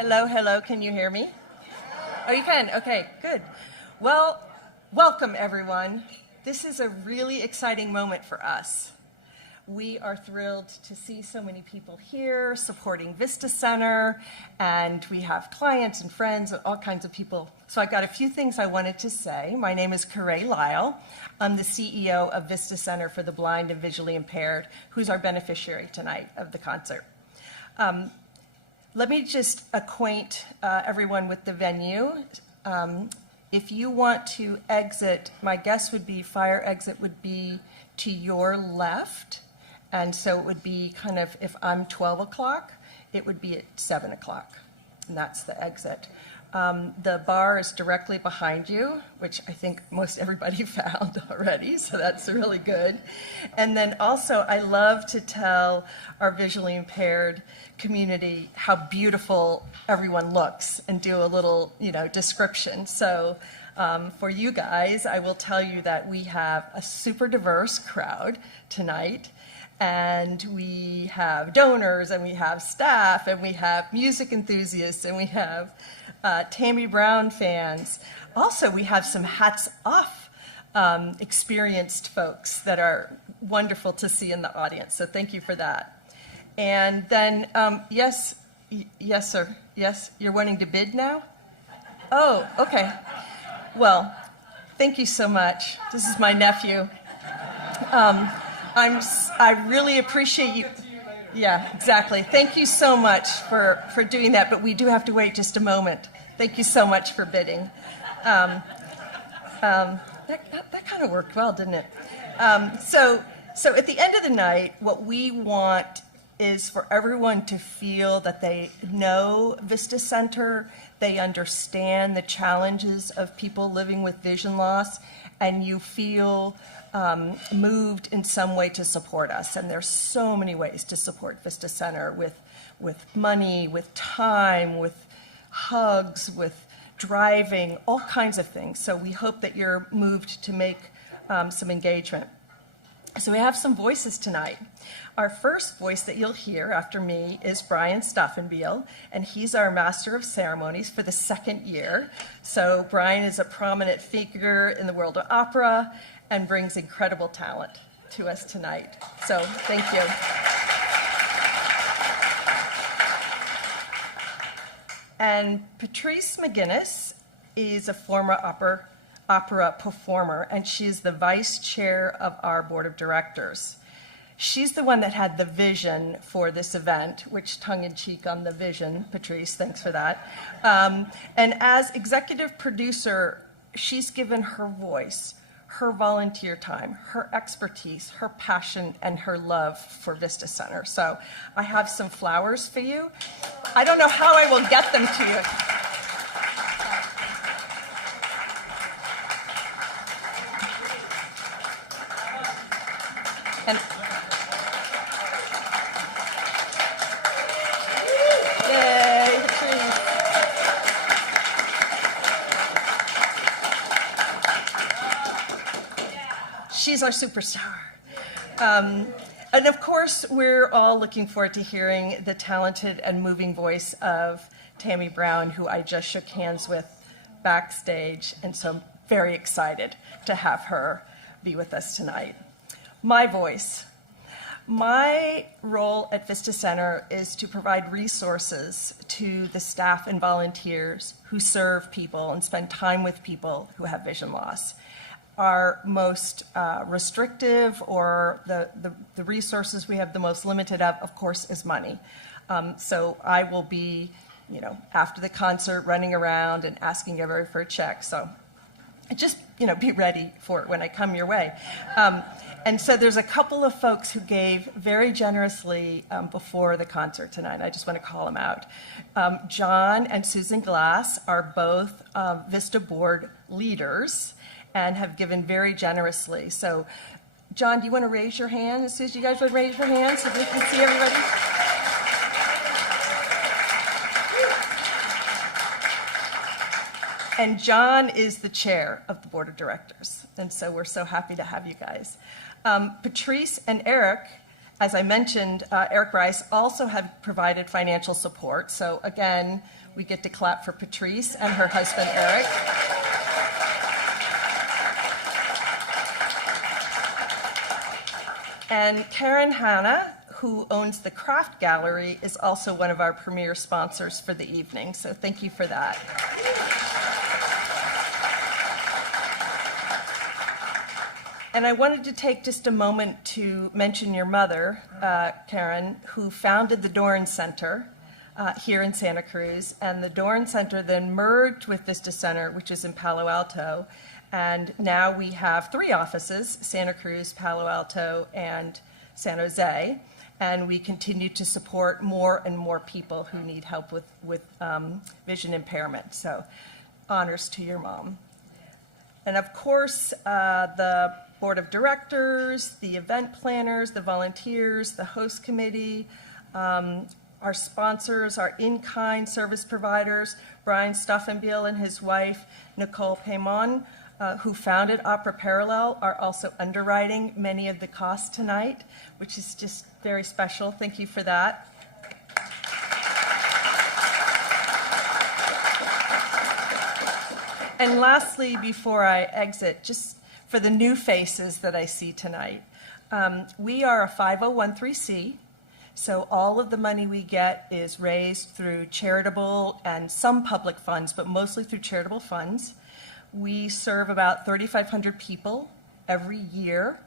Hello, hello, can you hear me? Oh, you can? Okay, good. Well, welcome everyone. This is a really exciting moment for us. We are thrilled to see so many people here supporting Vista Center, and we have clients and friends and all kinds of people. So I've got a few things I wanted to say. My name is Carey Lyle. I'm the CEO of Vista Center for the Blind and Visually Impaired, who's our beneficiary tonight of the concert. Let me just acquaint everyone with the venue. If you want to exit, my guess would be fire exit would be to your left. And so it would be kind of, if I'm 12 o'clock, it would be at 7 o'clock. And that's the exit. The bar is directly behind you, which I think most everybody found already, so that's really good. And then also, I love to tell our visually impaired community how beautiful everyone looks and do a little, description. So for you guys, I will tell you that we have a super diverse crowd tonight. And we have donors, and we have staff, and we have music enthusiasts, and we have Tammi Brown fans. Also, we have some hats off experienced folks that are wonderful to see in the audience. So thank you for that. And then, yes, sir. Yes, you're wanting to bid now? Oh, okay. Well, thank you so much. This is my nephew. I really appreciate you. Yeah, exactly. Thank you so much for doing that, but we do have to wait just a moment. Thank you so much for bidding. That kind of worked well, didn't it? So at the end of the night, what we want is for everyone to feel that they know Vista Center, they understand the challenges of people living with vision loss, and you feel moved in some way to support us. And there's so many ways to support Vista Center with money, with time, with hugs, with driving, all kinds of things. So we hope that you're moved to make some engagement. So we have some voices tonight. Our first voice that you'll hear after me is Brian Staffenbiel, and he's our Master of Ceremonies for the second year. So Brian is a prominent figure in the world of opera and brings incredible talent to us tonight. So thank you. And Patrice McGinnis is a former opera performer, and she's the vice chair of our board of directors. She's the one that had the vision for this event, which tongue-in-cheek on the vision, Patrice, thanks for that. And as executive producer, she's given her voice, her volunteer time, her expertise, her passion, and her love for Vista Center. So I have some flowers for you. I don't know how I will get them to you. And yay, Patrice. She's our superstar. And of course, we're all looking forward to hearing the talented and moving voice of Tammi Brown, who I just shook hands with backstage. And so I'm very excited to have her be with us tonight. My voice. My role at Vista Center is to provide resources to the staff and volunteers who serve people and spend time with people who have vision loss. Our most restrictive, or the resources we have the most limited of course, is money. So I will be, after the concert, running around and asking everybody for a check. So just, be ready for it when I come your way. And so there's a couple of folks who gave very generously before the concert tonight. I just want to call them out. John and Susan Glass are both Vista board leaders and have given very generously. So, John, do you want to raise your hand? As soon as you guys would raise your hands so we can see everybody. And John is the chair of the board of directors. And so we're so happy to have you guys. Patrice and Eric as I mentioned, Eric Rice also have provided financial support. So again, we get to clap for Patrice and her husband, Eric. And Karen Hanna, who owns the Craft Gallery, is also one of our premier sponsors for the evening. So thank you for that. And I wanted to take just a moment to mention your mother, Karen, who founded the Doran Center here in Santa Cruz. And the Doran Center then merged with Vista Center, which is in Palo Alto. And now we have 3 offices, Santa Cruz, Palo Alto, and San Jose. And we continue to support more and more people who need help with vision impairment. So honors to your mom. And of course, the board of directors, the event planners, the volunteers, the host committee, our sponsors, our in-kind service providers, Brian Stuffenbiel and his wife, Nicole Paymon, who founded Opera Parallel, are also underwriting many of the costs tonight, which is just very special. Thank you for that. And lastly, before I exit, just for the new faces that I see tonight, we are a 501(c), so all of the money we get is raised through charitable and some public funds, but mostly through charitable funds. We serve about 3,500 people every year,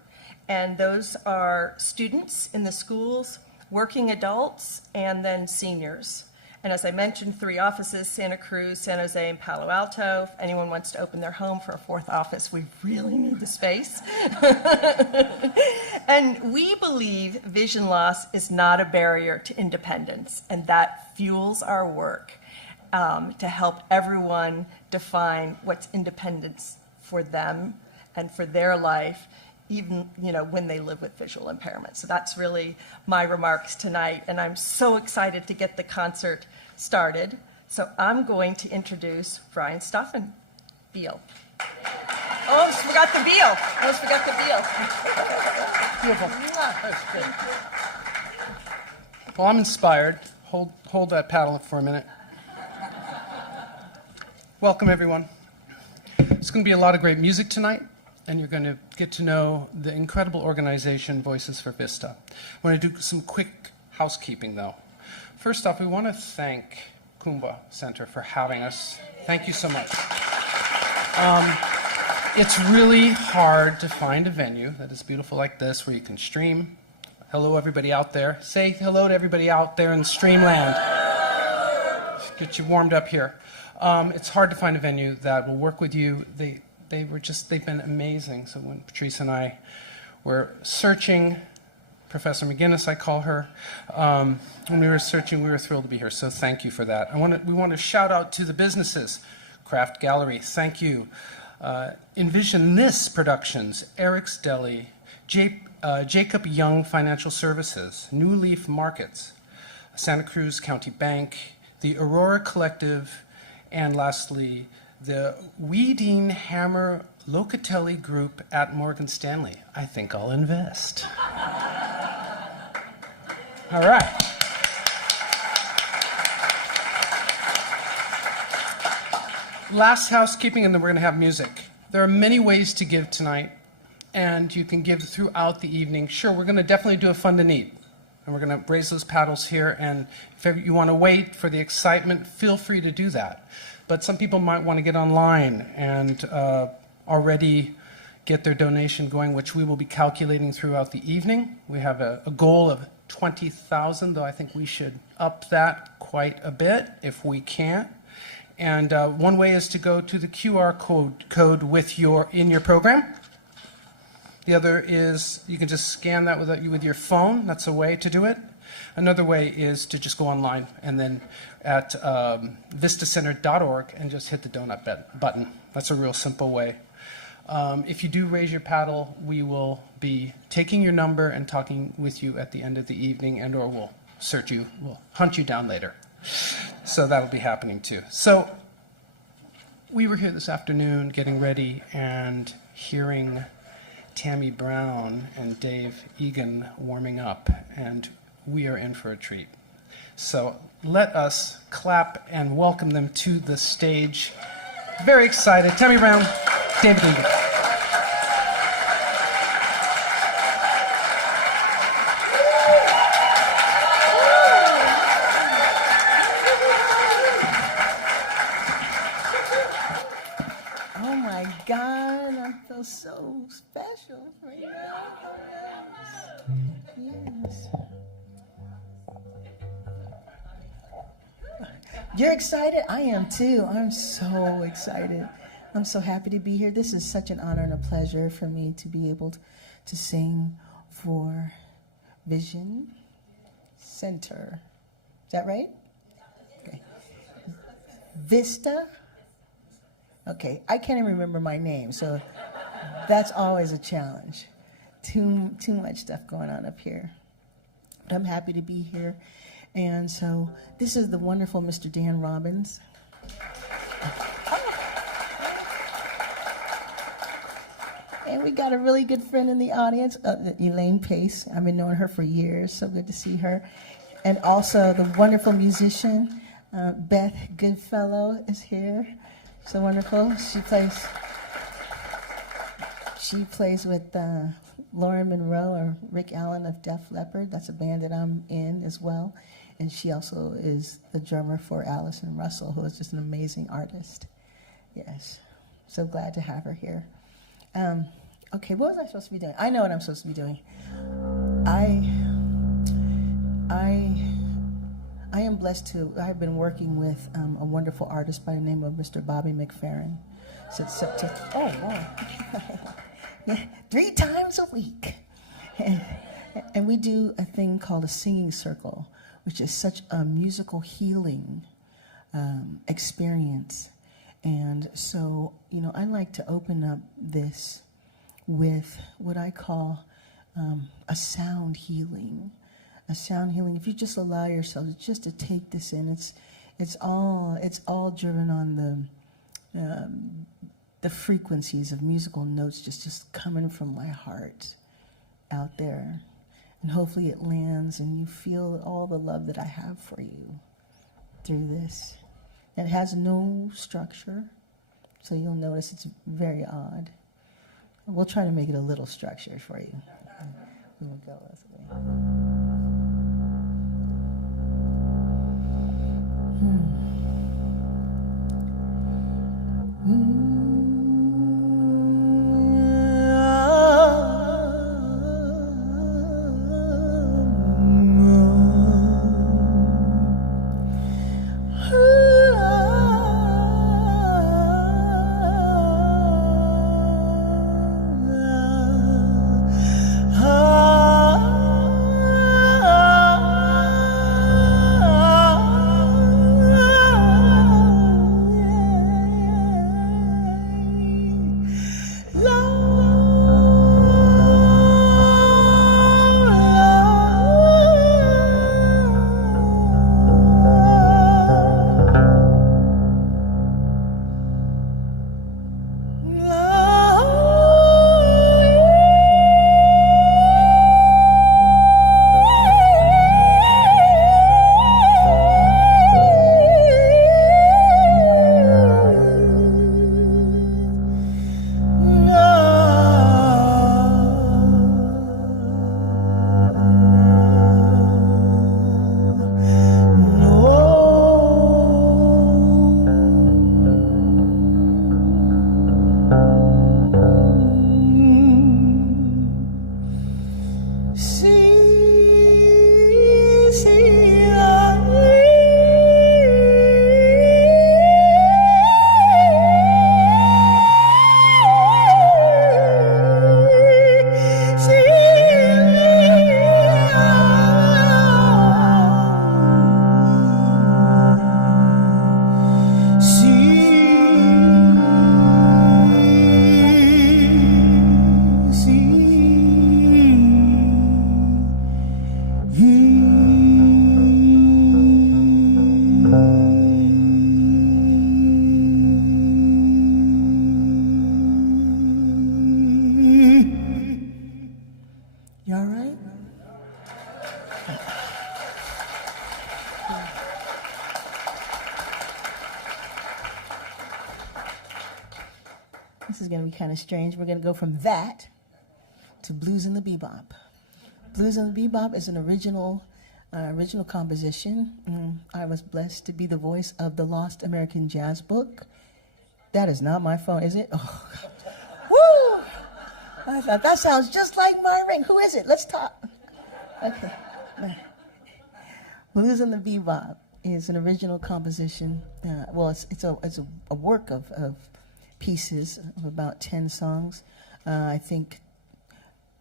and those are students in the schools, working adults, and then seniors. And as I mentioned, 3 offices, Santa Cruz, San Jose, and Palo Alto. If anyone wants to open their home for a 4th office, we really need the space. And we believe vision loss is not a barrier to independence, and that fuels our work to help everyone define what's independence for them and for their life, even when they live with visual impairment. So that's really my remarks tonight, and I'm so excited to get the concert started. So I'm going to introduce Brian Stuffenbiel. Oh, almost forgot the Beal. Almost forgot the Beal. Beautiful. Well, I'm inspired. Hold that paddle for a minute. Welcome, everyone. There's going to be a lot of great music tonight, and you're going to get to know the incredible organization Voices for Vista. I want to do some quick housekeeping, though. First off, we want to thank Kumba Center for having us. Thank you so much. It's really hard to find a venue that is beautiful like this where you can stream. Hello, everybody out there. Say hello to everybody out there in Streamland. Get you warmed up here. It's hard to find a venue that will work with you. They've been amazing. So when Patrice and I were searching, Professor McGinnis, I call her, when we were searching, we were thrilled to be here. So thank you for that. We want to shout out to the businesses. Craft Gallery, thank you. Envision This Productions, Eric's Deli, Jacob Young Financial Services, New Leaf Markets, Santa Cruz County Bank, the Aurora Collective, and lastly, the Weeding Hammer Locatelli Group at Morgan Stanley. I think I'll invest. All right. Last housekeeping, and then we're going to have music. There are many ways to give tonight, and you can give throughout the evening. Sure, we're going to definitely do a fund to need, and we're going to raise those paddles here, and if you want to wait for the excitement, feel free to do that. But some people might want to get online and already get their donation going, which we will be calculating throughout the evening. We have a goal of 20,000, though I think we should up that quite a bit if we can. And one way is to go to the QR code in your program. The other is you can just scan that with your phone. That's a way to do it. Another way is to just go online and then at vistacenter.org and just hit the donut button. That's a real simple way. If you do raise your paddle, we will be taking your number and talking with you at the end of the evening, and or we'll hunt you down later. So that'll be happening too. So we were here this afternoon getting ready and hearing Tammi Brown and Dave Egan warming up, and we are in for a treat. So let us clap and welcome them to the stage. Very excited. Tammi Brown, David Egan. Oh my God, I feel so special right now. Yes. You're excited? I am too. I'm so excited. I'm so happy to be here. This is such an honor and a pleasure for me to be able to sing for Vista Center. Is that right? Okay. Vista? Okay, I can't even remember my name, so that's always a challenge. Too much stuff going on up here. But I'm happy to be here. And so this is the wonderful Mr. Dan Robbins. And we got a really good friend in the audience, Elaine Pace. I've been knowing her for years, so good to see her. And also the wonderful musician, Beth Goodfellow is here. So wonderful. She plays with Lauren Monroe or Rick Allen of Def Leppard. That's a band that I'm in as well. And she also is the drummer for Allison Russell, who is just an amazing artist. Yes. So glad to have her here. Okay, what was I supposed to be doing? I know what I'm supposed to be doing. I am blessed to, I've been working with a wonderful artist by the name of Mr. Bobby McFerrin since September. Oh, wow. Yeah, 3 times a week. And we do a thing called a singing circle, which is such a musical healing experience. And so, you know, I like to open up this with what I call a sound healing. A sound healing. If you just allow yourself just to take this in, it's all driven on the frequencies of musical notes just coming from my heart out there, and hopefully it lands and you feel all the love that I have for you through this. It has no structure, so you'll notice it's very odd. We'll try to make it a little structured for you. We will go this way. This is going to be kind of strange. We're going to go from that to blues and the bebop. Blues and the bebop is an original composition. I was blessed to be the voice of the Lost American Jazz book. That is not my phone, is it? Oh, woo! I thought that sounds just like my ring. Who is it? Let's talk. Okay. Blues and the Bebop is an original composition. It's a work of pieces of about 10 songs. I think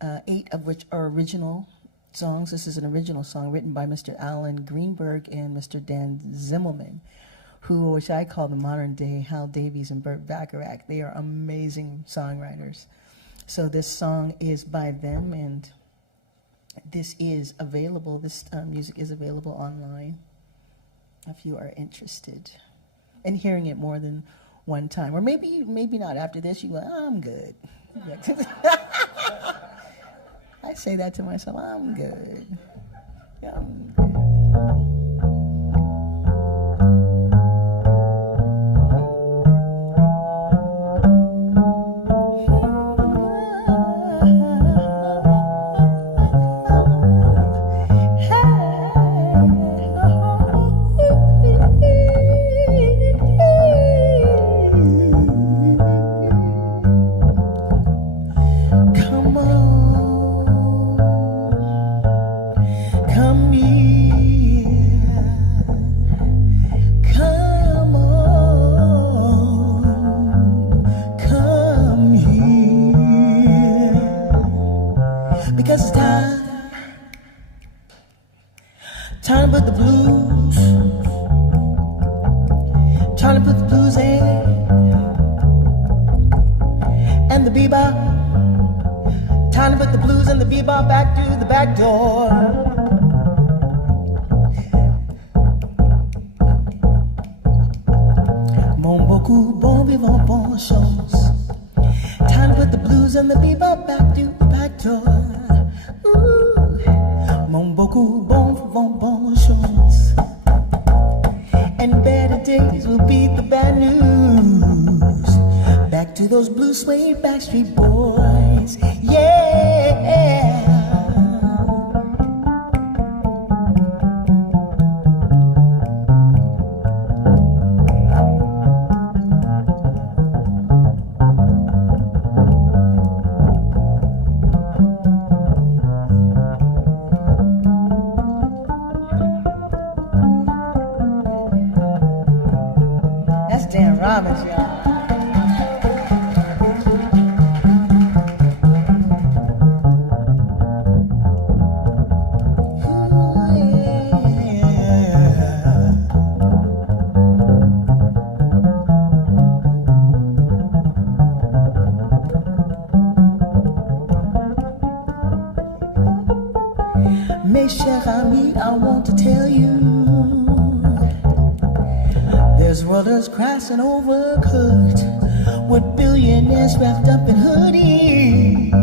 8 of which are original songs. This is an original song written by Mr. Alan Greenberg and Mr. Dan Zimmelman, which I call the modern day Hal Davies and Burt Bacharach. They are amazing songwriters. So this song is by them, and this is available. This music is available online if you are interested in hearing it more than one time. Or maybe not. After this, you go, I'm good. I say that to myself, I'm good. Yeah, I'm good. Because it's time to put the blues, time to put the blues in, and the bebop, time to put the blues and the bebop back to the back door. Mon beaucoup bon vivant bon chance. Time to put the blues and the bebop back to the back door. Mon beaucoup bon chance. And better days will be the bad news. Back to those blue suede Backstreet Boys. Yeah. Mes chers amis, I want to tell you, there's worlders crashing over cut with billionaires wrapped up in hoodies.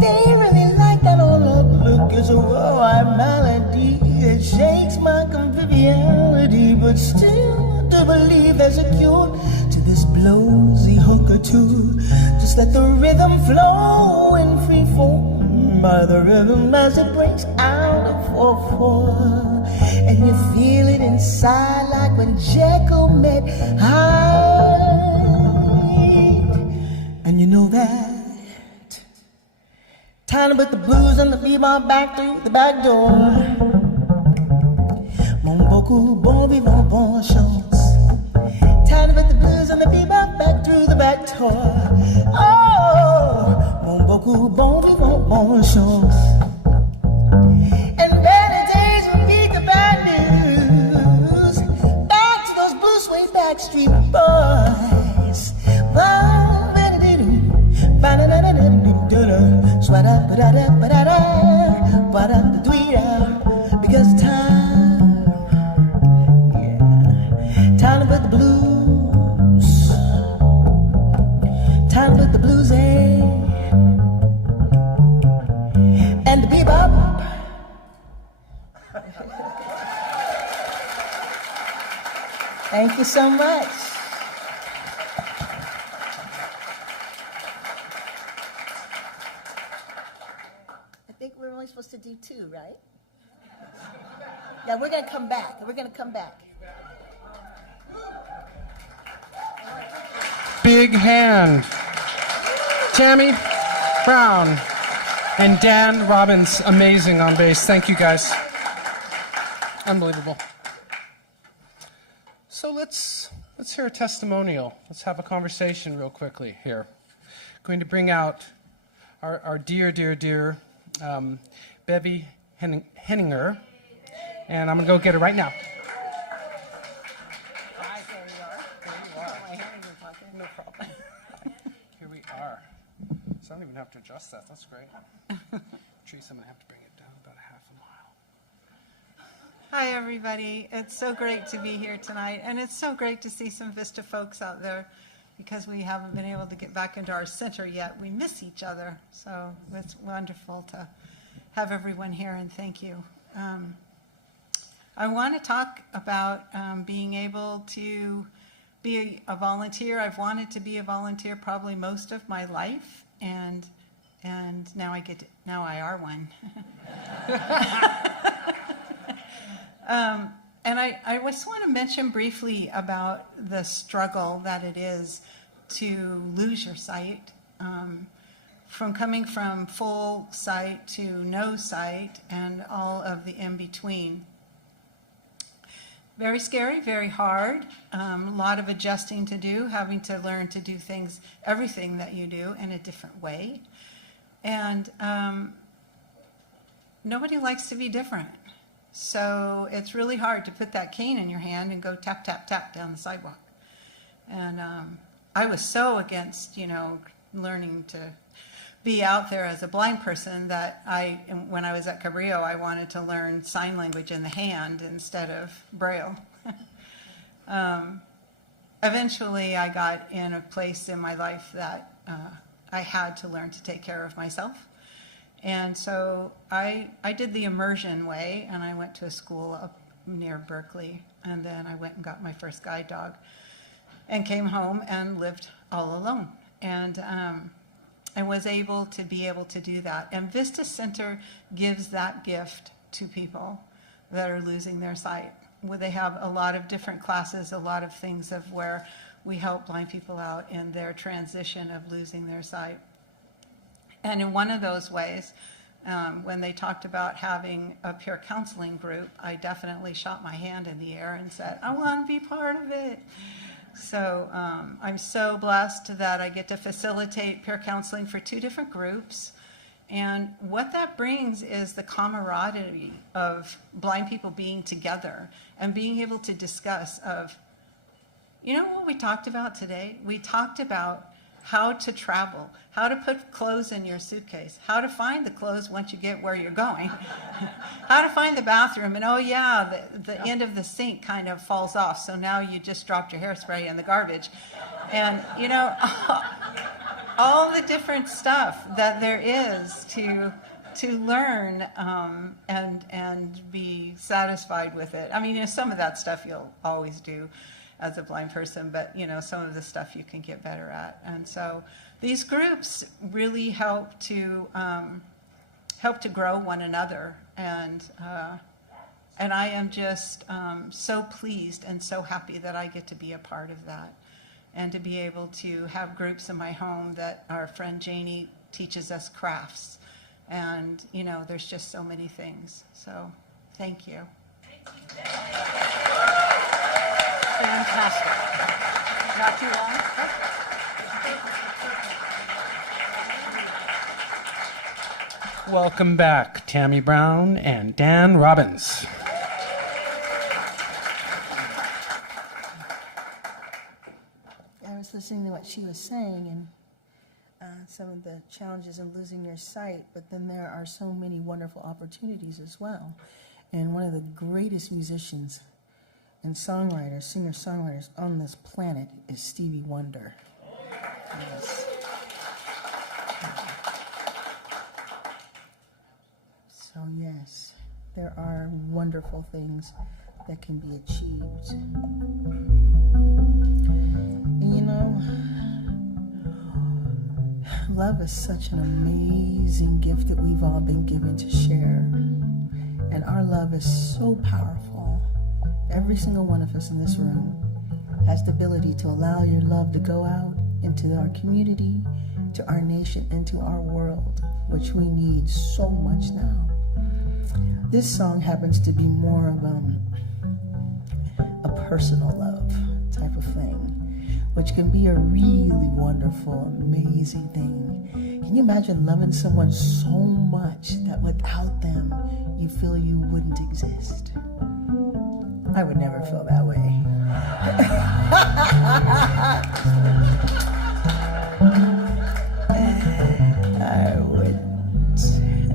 They ain't really like that all up look. It's a worldwide malady. It shakes my conviviality, but still to believe there's a cure to this blowsy hooker too. Just let the rhythm flow in free form. By the rhythm as it breaks out of 4/4, and you feel it inside like when Jekyll met Hyde. And you know that time to put the blues and the bebop back through the back door. Mon beaucoup bon vivant bon chance. Time to put the blues and the bebop back through the back door. Oh, mon beaucoup bon vivant bon chance. And better days will be the bad news. Back to those blue suede Backstreet Boys. Because time, yeah, time to put the blues, time to put the blues in, and the bebop. Thank you so much. Yeah, we're going to come back. We're going to come back. Big hand. Tammi Brown and Dan Robbins, amazing on bass. Thank you guys. Unbelievable. So let's hear a testimonial. Let's have a conversation real quickly here. Going to bring out our dear Bevy Henninger, and I'm going to go get her right now. No problem. Here we are. So I don't even have to adjust that. That's great. Teresa, I'm going to have to bring it down about a half a mile. Hi, everybody. It's so great to be here tonight, and it's so great to see some Vista folks out there because we haven't been able to get back into our center yet. We miss each other, so it's wonderful to have everyone here, and thank you. I want to talk about being able to be a volunteer. I've wanted to be a volunteer probably most of my life, and now I are one. And I just want to mention briefly about the struggle that it is to lose your sight, from coming from full sight to no sight and all of the in-between. Very scary, very hard, a lot of adjusting to do, having to learn to do things, everything that you do in a different way. And nobody likes to be different. So it's really hard to put that cane in your hand and go tap, tap, tap down the sidewalk. And I was so against, learning to be out there as a blind person that when I was at Cabrillo, I wanted to learn sign language in the hand instead of Braille. Eventually, I got in a place in my life that I had to learn to take care of myself. And so I did the immersion way, and I went to a school up near Berkeley, and then I went and got my first guide dog and came home and lived all alone. And I was able to do that. And Vista Center gives that gift to people that are losing their sight. Where they have a lot of different classes, a lot of things of where we help blind people out in their transition of losing their sight. And in one of those ways, when they talked about having a peer counseling group, I definitely shot my hand in the air and said, I want to be part of it. So I'm so blessed that I get to facilitate peer counseling for 2 different groups. And what that brings is the camaraderie of blind people being together and being able to discuss what we talked about today? We talked about how to travel, how to put clothes in your suitcase, how to find the clothes once you get where you're going, how to find the bathroom, and the end of the sink kind of falls off, so now you just dropped your hairspray in the garbage. And, all the different stuff that there is to learn and be satisfied with it. I mean, some of that stuff you'll always do as a blind person, but some of the stuff you can get better at. And so these groups really help to grow one another. And I am just so pleased and so happy that I get to be a part of that, and to be able to have groups in my home that our friend Janie teaches us crafts. And there's just so many things. So thank you. Fantastic. Not too long. Welcome back, Tammi Brown and Dan Robbins. I was listening to what she was saying and some of the challenges of losing your sight, but then there are so many wonderful opportunities as well. And one of the greatest musicians and songwriters, singer-songwriters on this planet is Stevie Wonder. Yes. So yes, there are wonderful things that can be achieved. And love is such an amazing gift that we've all been given to share. And our love is so powerful. Every single one of us in this room has the ability to allow your love to go out into our community, to our nation, and to our world, which we need so much now. This song happens to be more of a personal love type of thing, which can be a really wonderful, amazing thing. Can you imagine loving someone so much that without them, you feel you wouldn't exist? I would never feel that way.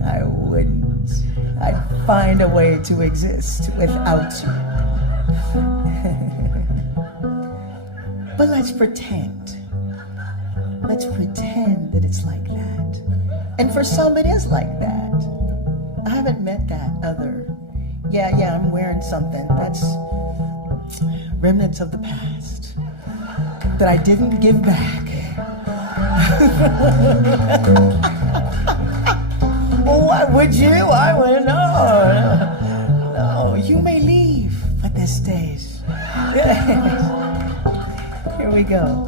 I wouldn't. I'd find a way to exist without you. But let's pretend. Let's pretend that it's like that. And for some, it is like that. I haven't met that other. Yeah, I'm wearing something. That's remnants of the past that I didn't give back. Well, why would you? I would no. You may leave, but this stays. Here we go.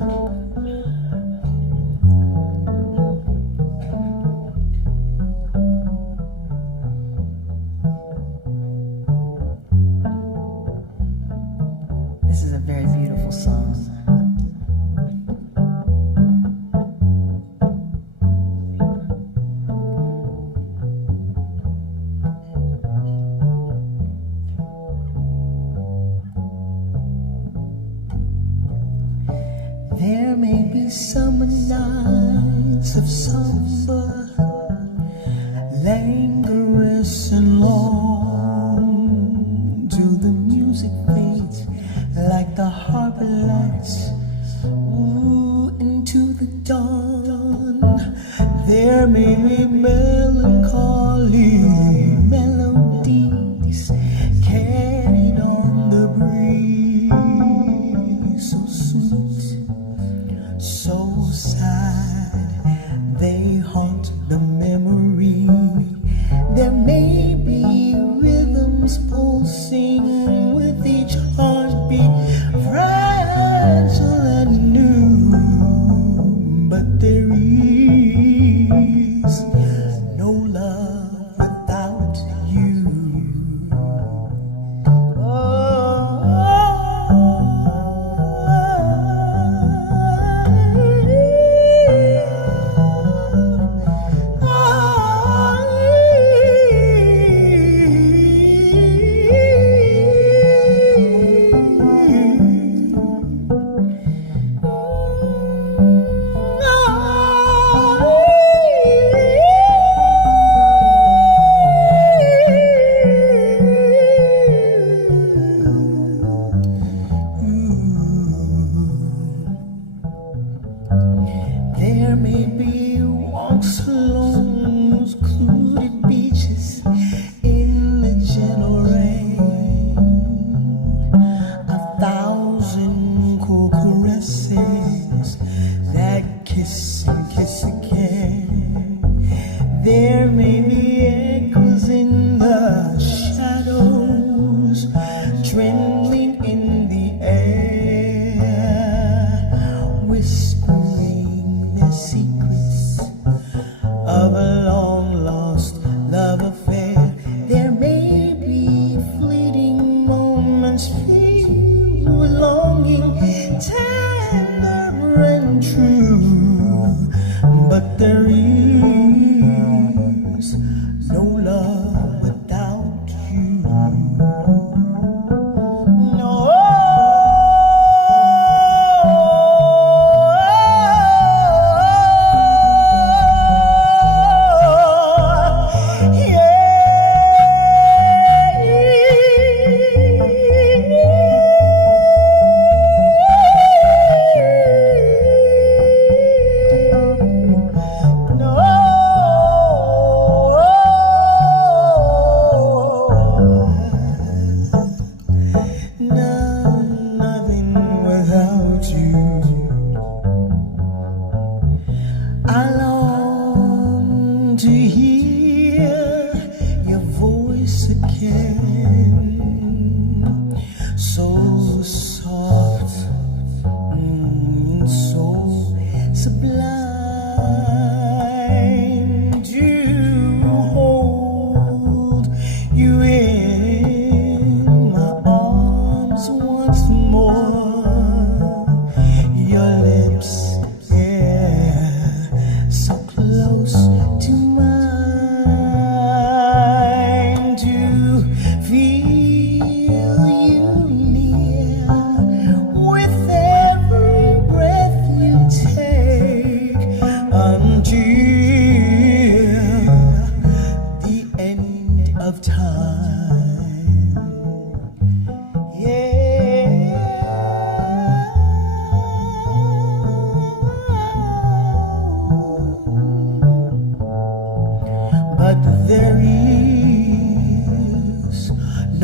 This is a very beautiful song. There may be summer nights of summer, languorous and long, till the music fades like the harbor lights, ooh, into the dawn. There may be melancholy melodies carried on the breeze, so sweet, so sad, they haunt the memory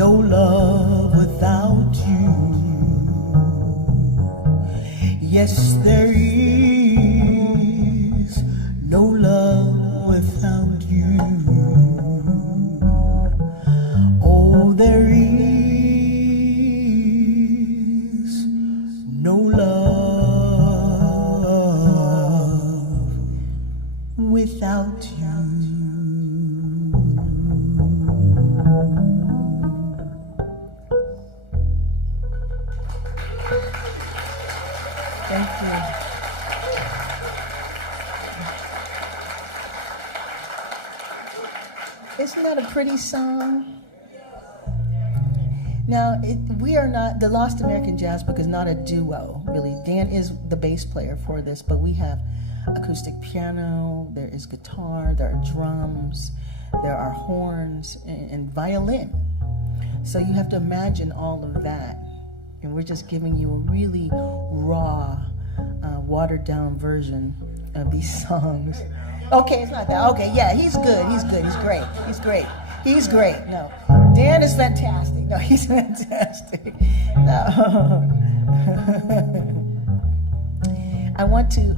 no love without you. Yes, there is no love without you. Oh, there is no love without you. Thank you. Isn't that a pretty song? Now, we are not, the Lost American Jazz Book is not a duo, really. Dan is the bass player for this, but we have acoustic piano, there is guitar, there are drums, there are horns, and violin. So you have to imagine all of that. And we're just giving you a really raw, watered down version of these songs. Okay, it's not that. Okay, yeah, he's good, he's great, he's great. No, Dan is fantastic. No, he's fantastic. No. I want to,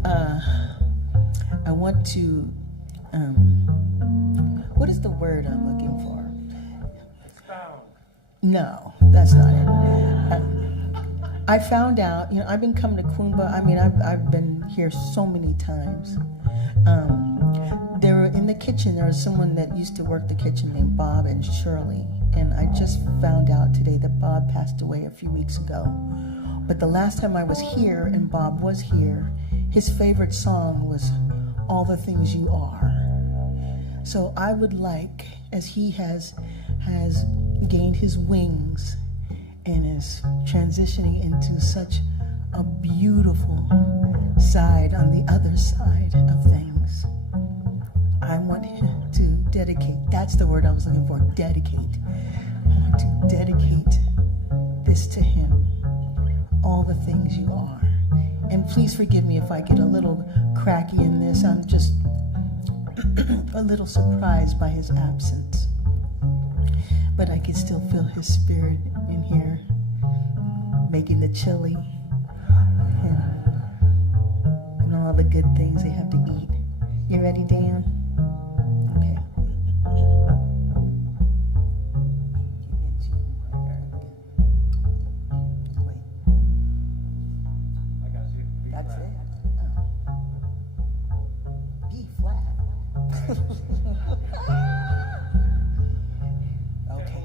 what is the word I'm looking for? No, that's not it. I found out, I've been coming to Kumba. I mean, I've been here so many times. There were in the kitchen, there was someone that used to work the kitchen named Bob and Shirley. And I just found out today that Bob passed away a few weeks ago. But the last time I was here and Bob was here, his favorite song was All the Things You Are. So I would like, as he has gained his wings and is transitioning into such a beautiful side on the other side of things, I want him to dedicate, that's the word I was looking for, dedicate. I want to dedicate this to him, all the things you are. And please forgive me if I get a little cracky in this. I'm just a little surprised by his absence. But I can still feel his spirit in here, making the chili and all the good things they have to eat. You ready, Dan? Okay. Wait. That's it? Oh. B flat. Okay.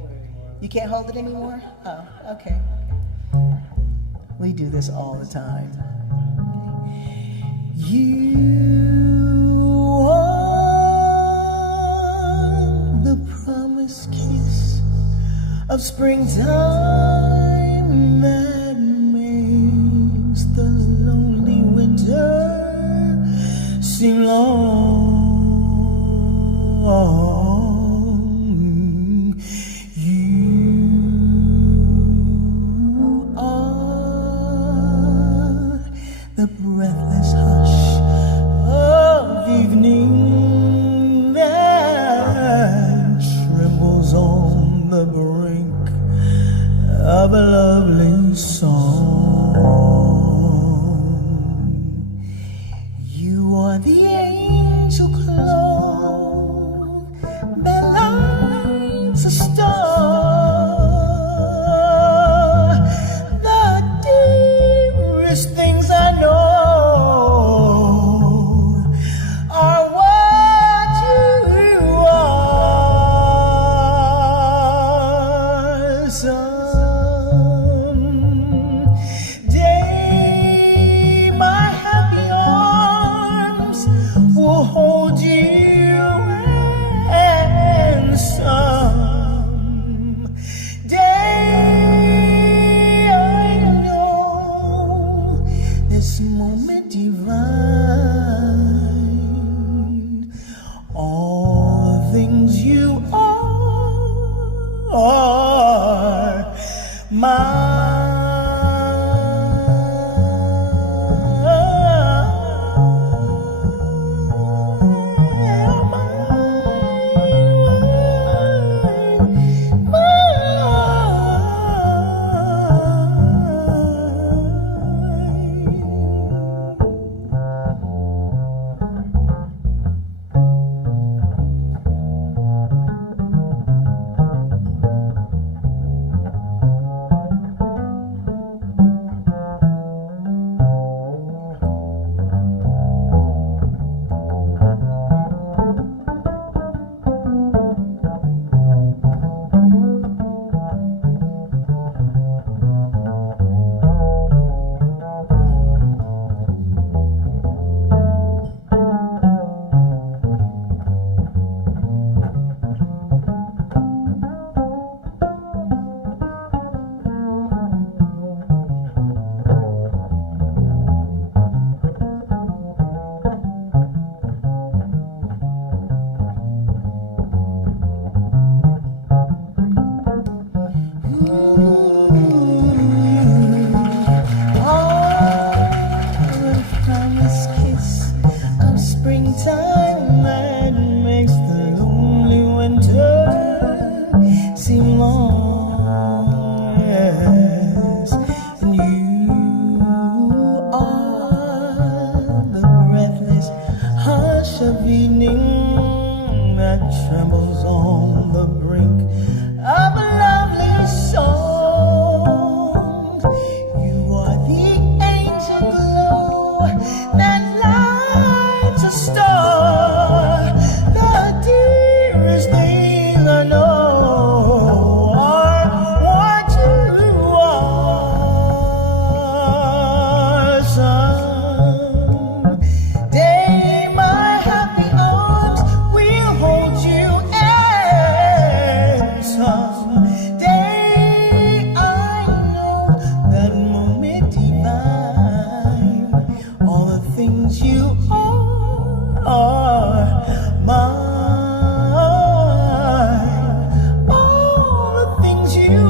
You can't hold it anymore? Oh, okay. We do this all the time. You are the promised kiss of springtime that makes the lonely winter seem long. You are the breathless hush of evening that trembles on the brink of a lovely song. You are the angel clothed that lights a star. The dearest things I know are what you are. Someday my happy arms will hold you, and someday I know this moment divine. All the things you are mine.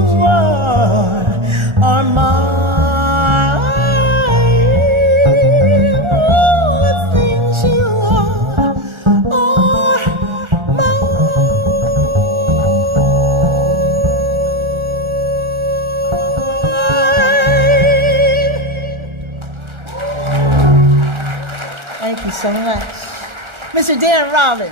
are mine. All the things you are mine. Thank you so much. Mr. Dan Robbins.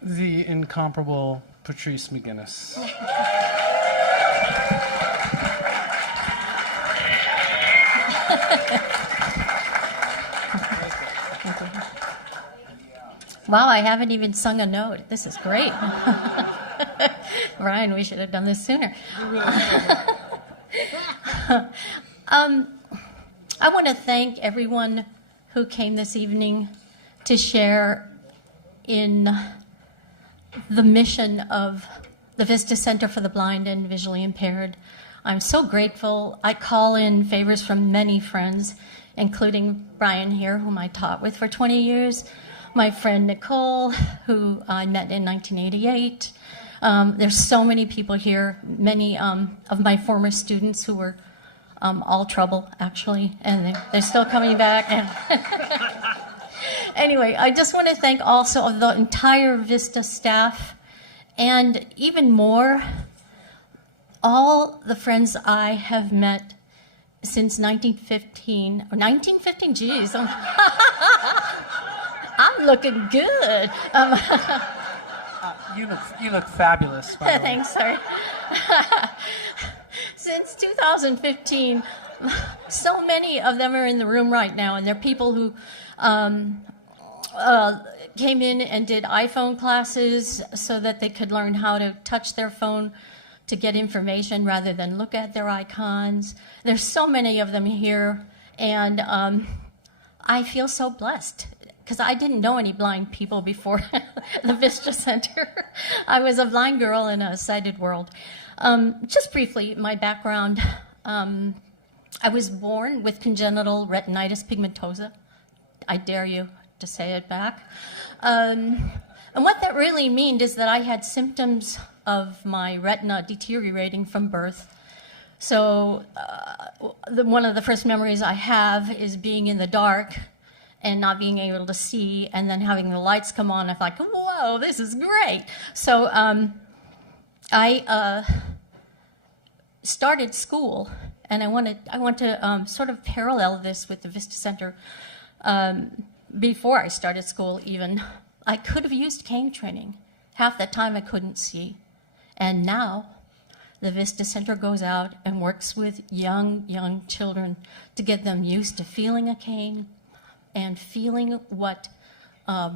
The incomparable Patrice McGinnis. Wow, I haven't even sung a note. This is great. Ryan, we should have done this sooner. I want to thank everyone who came this evening to share in the mission of the Vista Center for the Blind and Visually Impaired. I'm so grateful. I call in favors from many friends, including Brian here, whom I taught with for 20 years, my friend Nicole, who I met in 1988. There's so many people here, many of my former students who were all trouble, actually, and they're still coming back. Anyway, I just want to thank also the entire Vista staff, and even more, all the friends I have met since 1915. 1915, geez. I'm looking good. You look fabulous, by the way. Thanks, sorry. Since 2015, so many of them are in the room right now, and they're people who came in and did iPhone classes so that they could learn how to touch their phone to get information rather than look at their icons. There's so many of them here, and I feel so blessed because I didn't know any blind people before the Vista Center. I was a blind girl in a sighted world. Just briefly, my background, I was born with congenital retinitis pigmentosa. I dare you to say it back. And what that really means is that I had symptoms of my retina deteriorating from birth. So one of the first memories I have is being in the dark and not being able to see, and then having the lights come on. I'm like, whoa, this is great. So I started school, and I want to sort of parallel this with the Vista Center. Before I started school even, I could have used cane training. Half the time I couldn't see. And now the Vista Center goes out and works with young children to get them used to feeling a cane and feeling what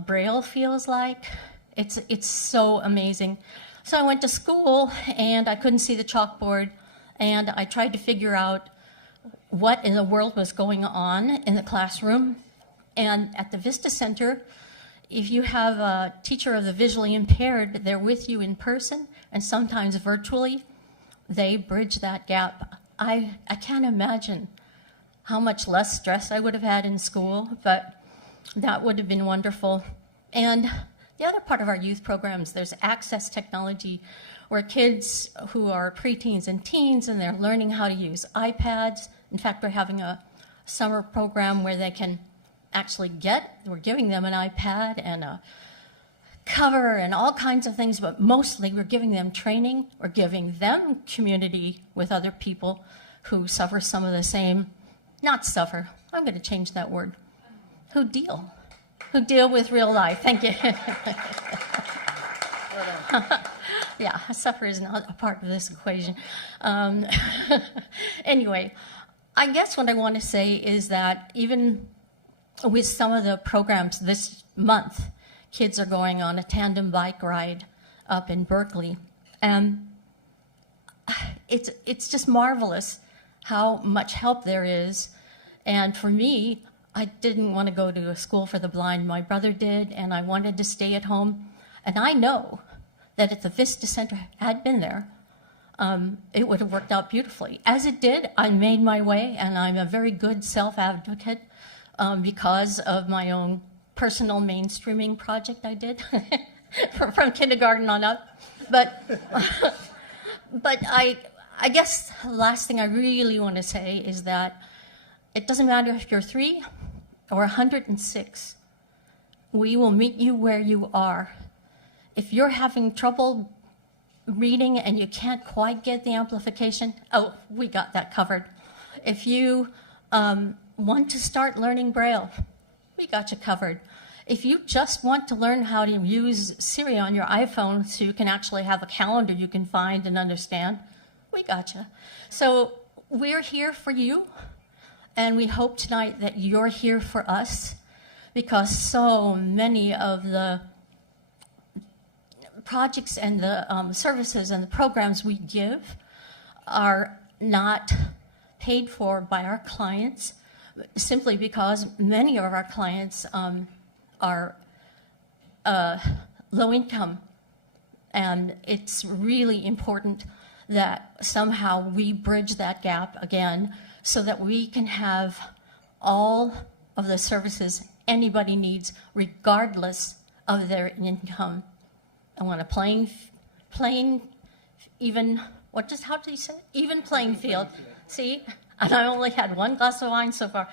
Braille feels like. It's so amazing. So I went to school and I couldn't see the chalkboard, and I tried to figure out what in the world was going on in the classroom. And at the Vista Center, if you have a teacher of the visually impaired, they're with you in person and sometimes virtually. They bridge that gap. I can't imagine how much less stress I would have had in school, but that would have been wonderful. And the other part of our youth programs, there's access technology, where kids who are preteens and teens, and they're learning how to use iPads. In fact, we're having a summer program where they can actually we're giving them an iPad and a cover and all kinds of things, but mostly we're giving them training. We're giving them community with other people who suffer some of the same, not suffer, I'm going to change that word, who deal with real life. Thank you. Yeah, suffer is not a part of this equation. Anyway, I guess what I want to say is that even with some of the programs this month, kids are going on a tandem bike ride up in Berkeley. And it's just marvelous how much help there is. And for me, I didn't want to go to a school for the blind. My brother did, and I wanted to stay at home. And I know that if the Vista Center had been there, it would have worked out beautifully. As it did, I made my way, and I'm a very good self-advocate because of my own personal mainstreaming project I did from kindergarten on up. But I guess the last thing I really want to say is that it doesn't matter if you're 3 or 106. We will meet you where you are. If you're having trouble reading and you can't quite get the amplification, oh, we got that covered. If you want to start learning Braille, we got you covered. If you just want to learn how to use Siri on your iPhone so you can actually have a calendar you can find and understand, we got you. So we're here for you, and we hope tonight that you're here for us, because so many of the projects and the services and the programs we give are not paid for by our clients, simply because many of our clients are low income. And it's really important that somehow we bridge that gap again so that we can have all of the services anybody needs, regardless of their income. I want a plain, even, how did he say it? Even playing field. See? And I only had one glass of wine so far.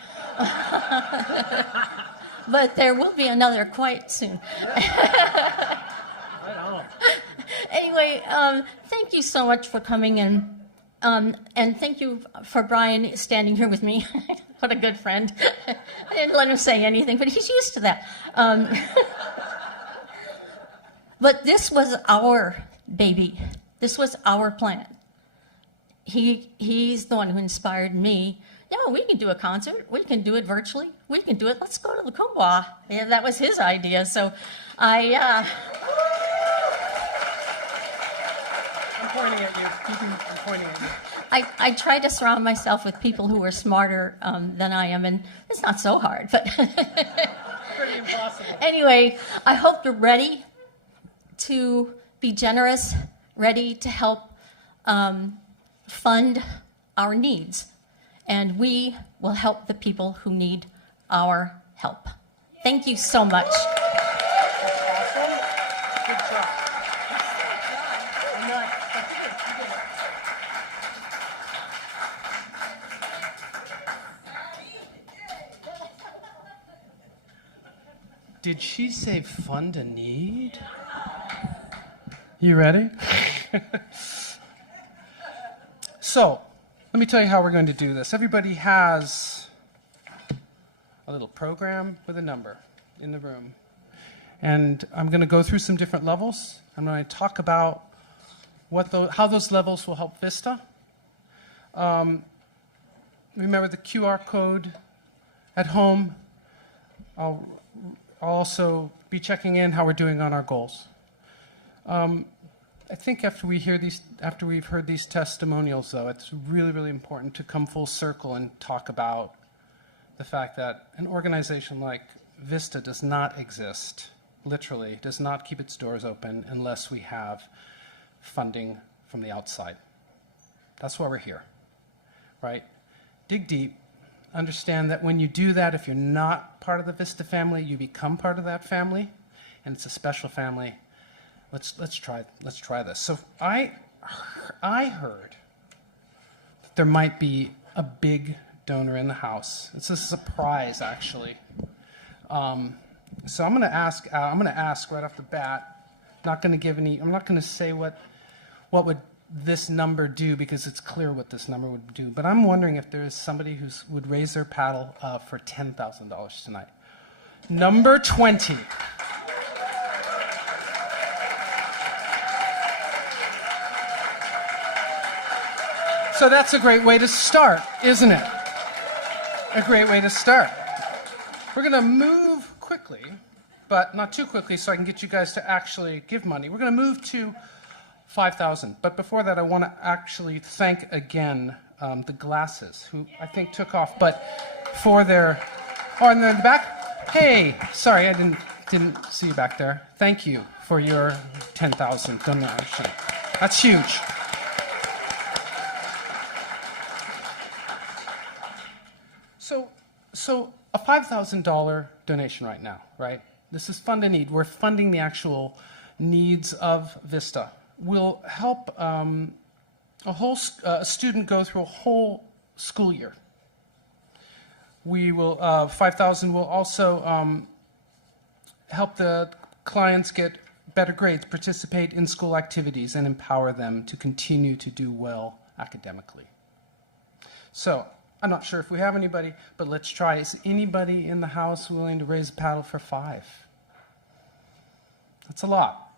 But there will be another quite soon. Right on. Anyway, thank you so much for coming in. And thank you for Brian standing here with me. What a good friend. I didn't let him say anything, but he's used to that. But this was our baby. This was our plan. He's the one who inspired me. No, we can do a concert. We can do it virtually. We can do it. Let's go to the Kumba. Yeah, that was his idea. So I'm pointing at you. I'm pointing at you. I try to surround myself with people who are smarter than I am, and it's not so hard. But Pretty impossible. Anyway, I hope you're ready to be generous, ready to help fund our needs. And we will help the people who need our help. Thank you so much. That's awesome. Good job. And did she say fund a need? You ready? So, let me tell you how we're going to do this. Everybody has a little program with a number in the room. And I'm going to go through some different levels. I'm going to talk about how those levels will help Vista. Remember the QR code at home. I'll also be checking in how we're doing on our goals. I think after we've heard these testimonials, though, it's really, really important to come full circle and talk about the fact that an organization like Vista does not exist, literally, does not keep its doors open unless we have funding from the outside. That's why we're here, right? Dig deep. Understand that when you do that, if you're not part of the Vista family, you become part of that family, and it's a special family. Let's try this. So I heard that there might be a big donor in the house. It's a surprise, actually. So I'm going to ask right off the bat. I'm not going to say what would this number do, because it's clear what this number would do. But I'm wondering if there is somebody who would raise their paddle for $10,000 tonight. Number 20. So that's a great way to start, isn't it? A great way to start. We're going to move quickly, but not too quickly so I can get you guys to actually give money. We're going to move to 5,000. But before that, I want to actually thank again the glasses, who I think took off. But for their, oh, and then in the back? Hey, sorry, I didn't see you back there. Thank you for your 10,000 donation. That's huge. So a $5,000 donation right now, right? This is Fund a Need. We're funding the actual needs of Vista. We'll help a student go through a whole school year. We will, 5,000 will also help the clients get better grades, participate in school activities, and empower them to continue to do well academically. So, I'm not sure if we have anybody, but let's try. Is anybody in the house willing to raise a paddle for 5? That's a lot.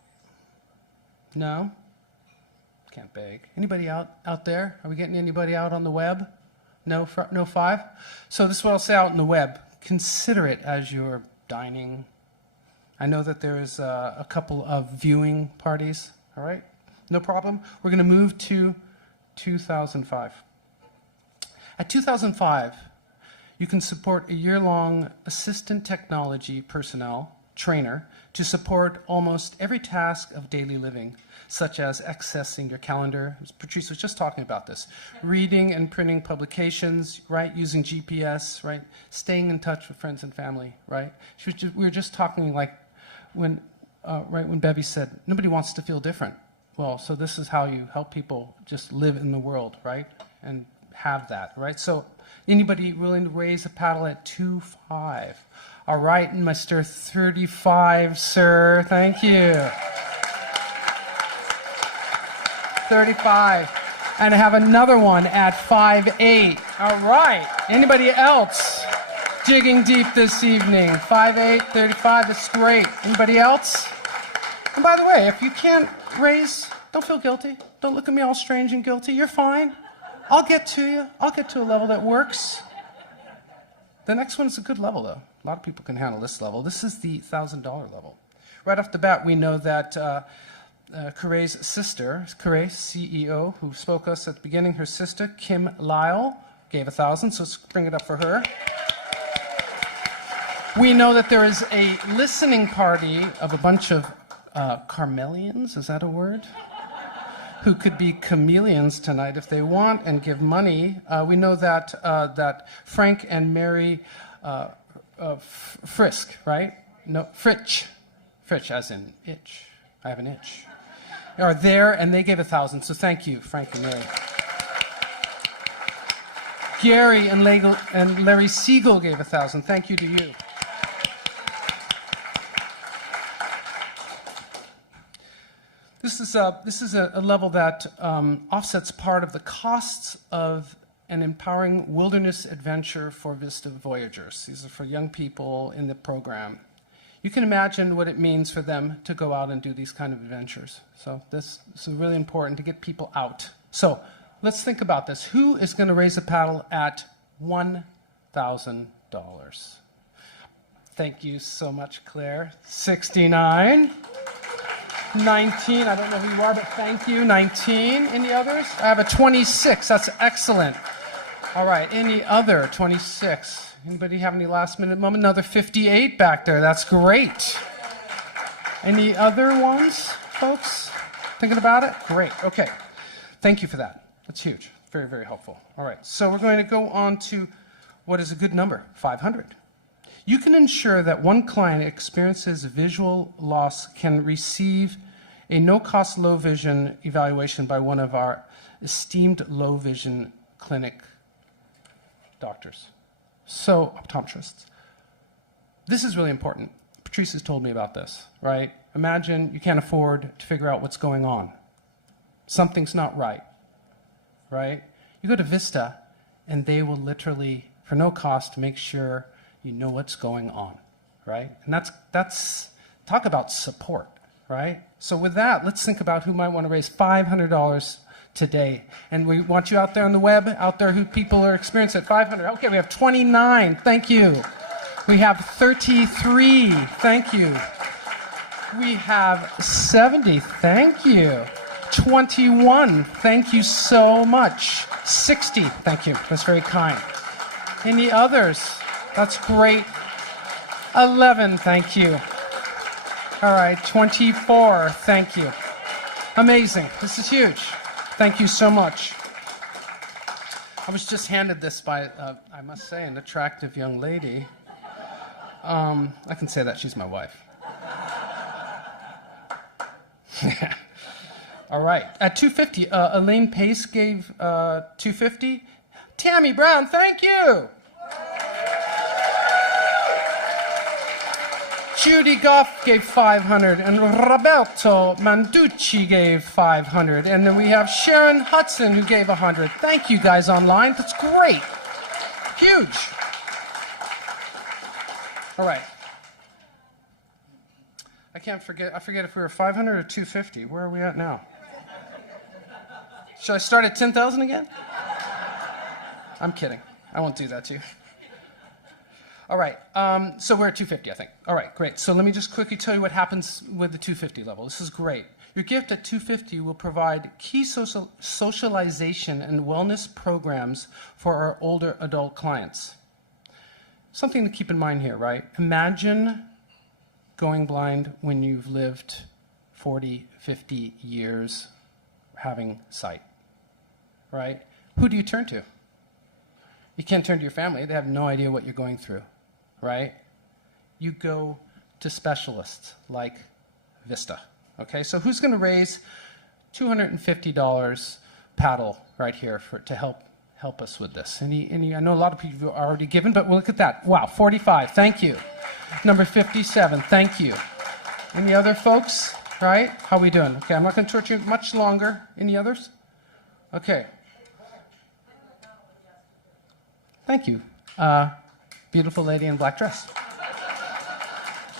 No? Can't beg. Anybody out there? Are we getting anybody out on the web? No 5? So this is what I'll say out on the web. Consider it as you're dining. I know that there is a couple of viewing parties. All right? No problem. We're going to move to 2005. At 2005, you can support a year-long assistant technology personnel trainer to support almost every task of daily living, such as accessing your calendar. Patrice was just talking about this. Reading and printing publications, right? Using GPS, right? Staying in touch with friends and family, right? We were just talking like when Bevy said, nobody wants to feel different. Well, so this is how you help people just live in the world, right? And have that, right? So anybody willing to raise a paddle at 2.5? All right, Mr. 35, sir. Thank you. 35. And I have another one at 5.8. All right. Anybody else digging deep this evening? 5.8, 35. That's great. Anybody else? And by the way, if you can't raise, don't feel guilty. Don't look at me all strange and guilty. You're fine. I'll get to you. I'll get to a level that works. The next one is a good level, though. A lot of people can handle this level. This is the $1,000 level. Right off the bat, we know that Cure's sister, Cure, CEO, who spoke us at the beginning, her sister, Kim Lyle, gave 1,000, so let's bring it up for her. We know that there is a listening party of a bunch of Carmelians, is that a word? Who could be chameleons tonight if they want and give money. We know that that Frank and Mary Frisk, right? No, Fritch as in itch. I have an itch. Are there, and they gave 1,000. So thank you, Frank and Mary. Gary and Larry Siegel gave 1,000. Thank you to you. This is a level that offsets part of the costs of an empowering wilderness adventure for Vista Voyagers. These are for young people in the program. You can imagine what it means for them to go out and do these kind of adventures. So this is really important to get people out. So let's think about this. Who is going to raise a paddle at $1,000? Thank you so much, Claire. 69. 19, I don't know who you are, but thank you. 19, any others? I have a 26, that's excellent. All right, any other? 26. Anybody have any last minute moment? Another 58 back there, that's great. Any other ones, folks? Thinking about it? Great, okay. Thank you for that. That's huge, very, very helpful. All right, so we're going to go on to what is a good number, 500. You can ensure that one client experiences visual loss can receive a no-cost low vision evaluation by one of our esteemed low vision clinic doctors. So, optometrists. This is really important. Patrice has told me about this, right? Imagine you can't afford to figure out what's going on. Something's not right, right? You go to Vista, and they will literally, for no cost, make sure you know what's going on, right? And that's talk about support, right? So with that, let's think about who might want to raise $500 today. And we want you out there on the web, out there who people are experiencing at 500. Okay, we have 29, thank you. We have 33, thank you. We have 70, thank you. 21, thank you so much. 60, thank you, that's very kind. Any others? That's great. 11, thank you. All right, 24, thank you. Amazing. This is huge. Thank you so much. I was just handed this by, I must say, an attractive young lady. I can say that she's my wife. All right. At $250, Elaine Pace gave $250. Tammi Brown, thank you. Judy Goff gave $500, and Roberto Manducci gave $500, and then we have Sharon Hudson who gave $100. Thank you guys online. That's great. Huge. All right. I forget if we were 500 or 250. Where are we at now? Should I start at 10,000 again? I'm kidding. I won't do that to you. All right, so we're at 250, I think. All right, great. So let me just quickly tell you what happens with the 250 level. This is great. Your gift at 250 will provide key socialization and wellness programs for our older adult clients. Something to keep in mind here, right? Imagine going blind when you've lived 40, 50 years having sight, right? Who do you turn to? You can't turn to your family. They have no idea what you're going through, right? You go to specialists like Vista, okay? So who's going to raise $250 paddle right here to help us with this? Any? I know a lot of people are already given, but look at that. Wow, 45, thank you. Number 57, thank you. Any other folks, right? How are we doing? Okay, I'm not going to torture you much longer. Any others? Okay. Thank you. Beautiful lady in black dress.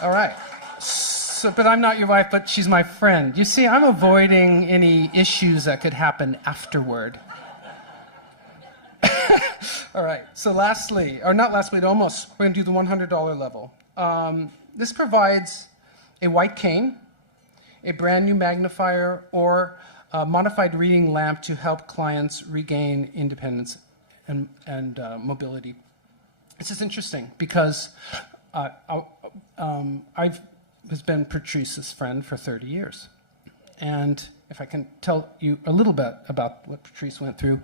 All right. So, but I'm not your wife, but she's my friend. You see, I'm avoiding any issues that could happen afterward. All right. So lastly, or not lastly, but almost, we're going to do the $100 level. This provides a white cane, a brand new magnifier, or a modified reading lamp to help clients regain independence and mobility. This is interesting because I've been Patrice's friend for 30 years. And if I can tell you a little bit about what Patrice went through,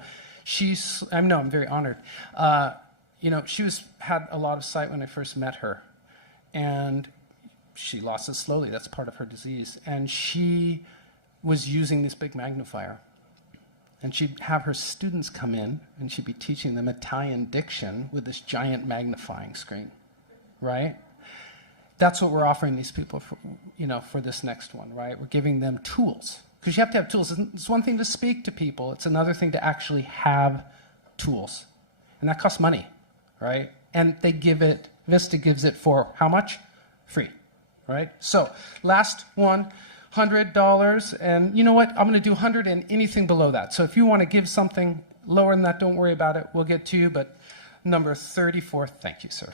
I'm very honored. She had a lot of sight when I first met her. And she lost it slowly. That's part of her disease. And she was using this big magnifier. And she'd have her students come in, and she'd be teaching them Italian diction with this giant magnifying screen, right? That's what we're offering these people for this next one, right? We're giving them tools, because you have to have tools. It's one thing to speak to people. It's another thing to actually have tools. And that costs money, right? And Vista gives it for how much? Free, right? So last one. $100, and you know what? I'm going to do 100 and anything below that. So if you want to give something lower than that, don't worry about it. We'll get to you, but number 34, thank you, sir.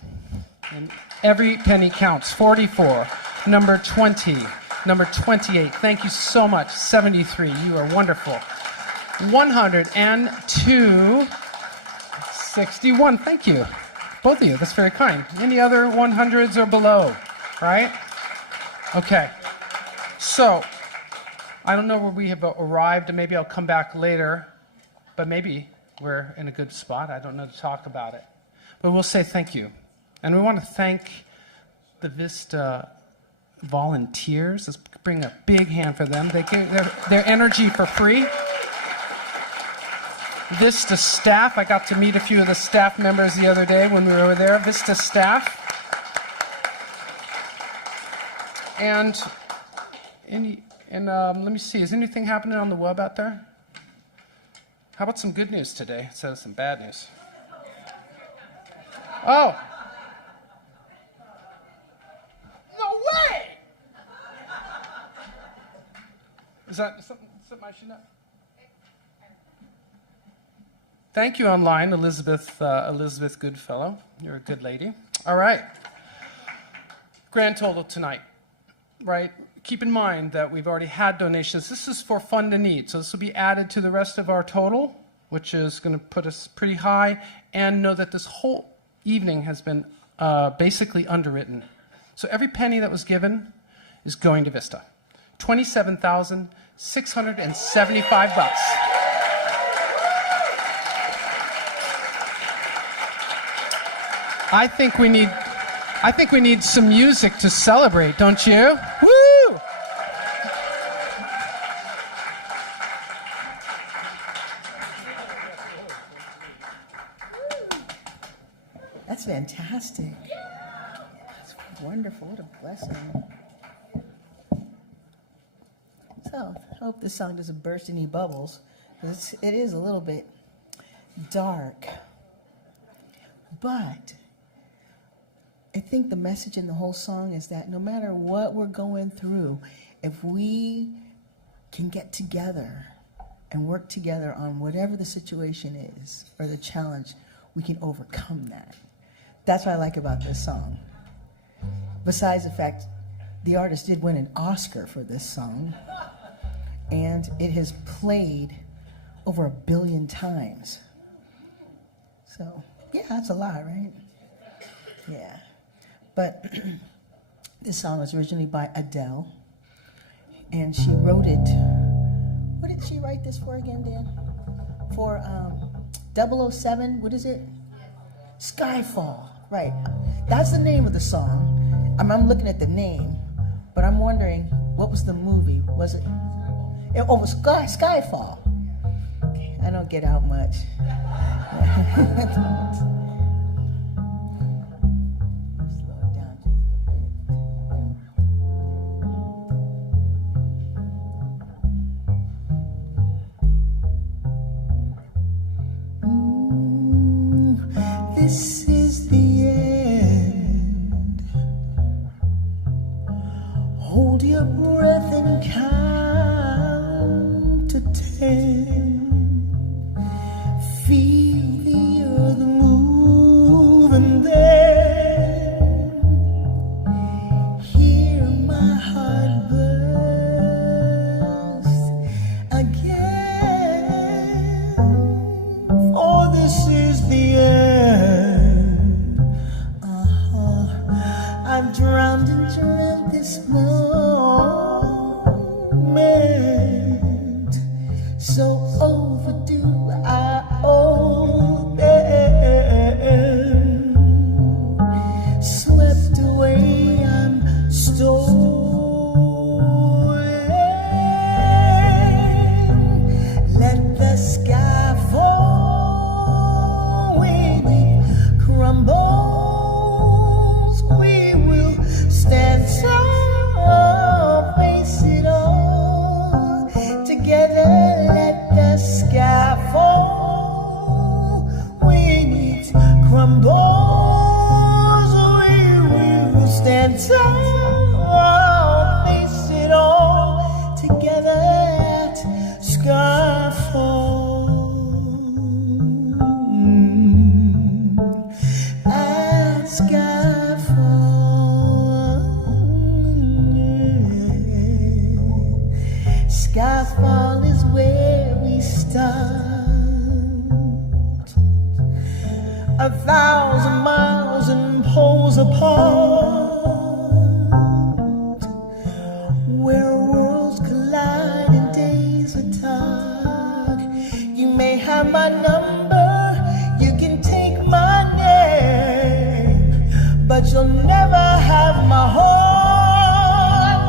And every penny counts. 44, number 20, number 28, thank you so much. 73, you are wonderful. 102, 61, thank you. Both of you, that's very kind. Any other 100s or below, right? Okay. So, I don't know where we have arrived, and maybe I'll come back later, but maybe we're in a good spot. I don't know to talk about it. But we'll say thank you. And we want to thank the Vista volunteers. Let's bring a big hand for them. They gave their energy for free. Vista staff. I got to meet a few of the staff members the other day when we were over there. Vista staff. And let me see, is anything happening on the web out there? How about some good news today instead of some bad news? Oh. No way! Is that something I should know? Thank you online, Elizabeth Goodfellow. You're a good lady. All right. Grand total tonight, right? Keep in mind that we've already had donations. This is for fund and need, so this will be added to the rest of our total, which is going to put us pretty high. And know that this whole evening has been basically underwritten. So every penny that was given is going to Vista. $27,675. I think we need some music to celebrate, don't you? Woo! That's fantastic. That's wonderful. What a blessing. So, I hope this song doesn't burst any bubbles. It is a little bit dark. But I think the message in the whole song is that no matter what we're going through, if we can get together and work together on whatever the situation is or the challenge, we can overcome that. That's what I like about this song. Besides the fact the artist did win an Oscar for this song, and it has played over 1 billion times. So, yeah, that's a lot, right? Yeah. But this song was originally by Adele, and she wrote it. What did she write this for again, Dan? For 007, what is it? Skyfall, right. That's the name of the song. I'm looking at the name, but I'm wondering, what was the movie? Was it? It was Skyfall. Okay, I don't get out much. Slow it down just a bit. This is the end. Hold your breath and count to 10. Feel the earth move and then hear my heart burst again. For this is the end. I've drowned and dreamt this moment, so overdue. I owe them. Swept away, I'm stolen. Let the sky fall when it crumbles. We will stand tall, face it all together. Let the sky fall when it crumbles. We will stand tall, face it all together at Skyfall. At Skyfall. Skyfall is where we start. 1,000 miles and poles apart, where worlds collide and days are dark. You may have my number, you can take my name, but you'll never have my heart.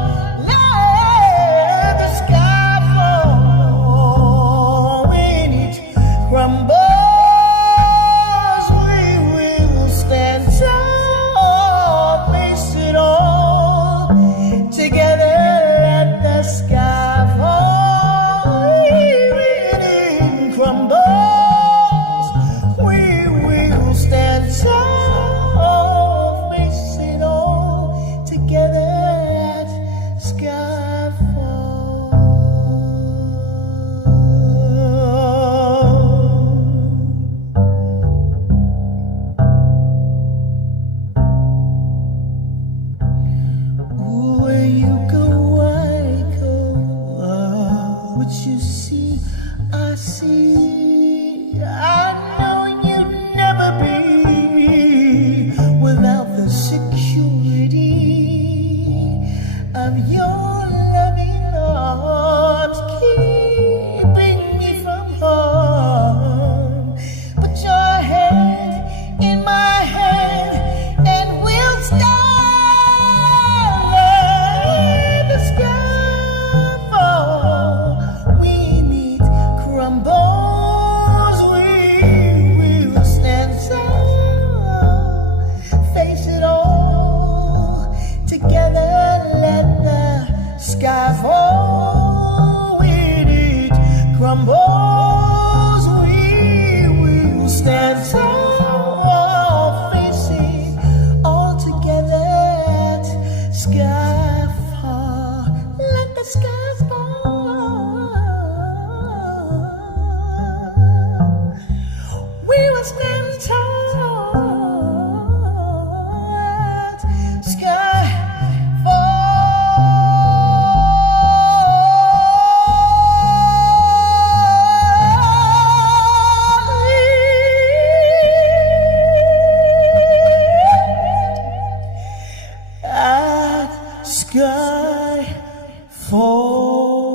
Let the sky fall when it crumbles. We will stand tall, face it all together. Let the sky fall when it crumbles. We will stand tall, face it all together. sky fall.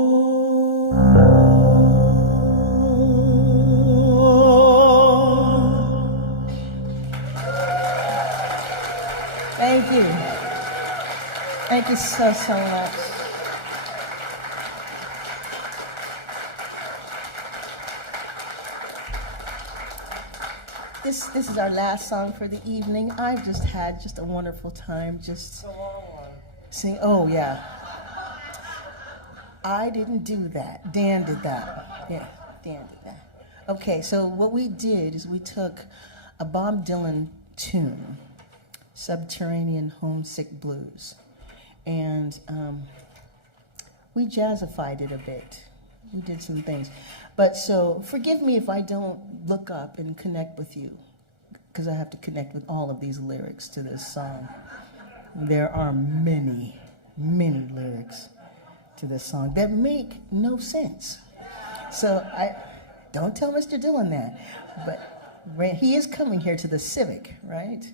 Thank you. Thank you so much. This is our last song for the evening. I've just had a wonderful time just sing. Oh, yeah. I didn't do that. Dan did that. Yeah, Dan did that. Okay, so what we did is we took a Bob Dylan tune, Subterranean Homesick Blues, and we jazzified it a bit. We did some things. But so forgive me if I don't look up and connect with you, because I have to connect with all of these lyrics to this song. There are many, many lyrics to this song that make no sense. So I don't tell Mr. Dillon that. But he is coming here to the Civic, right?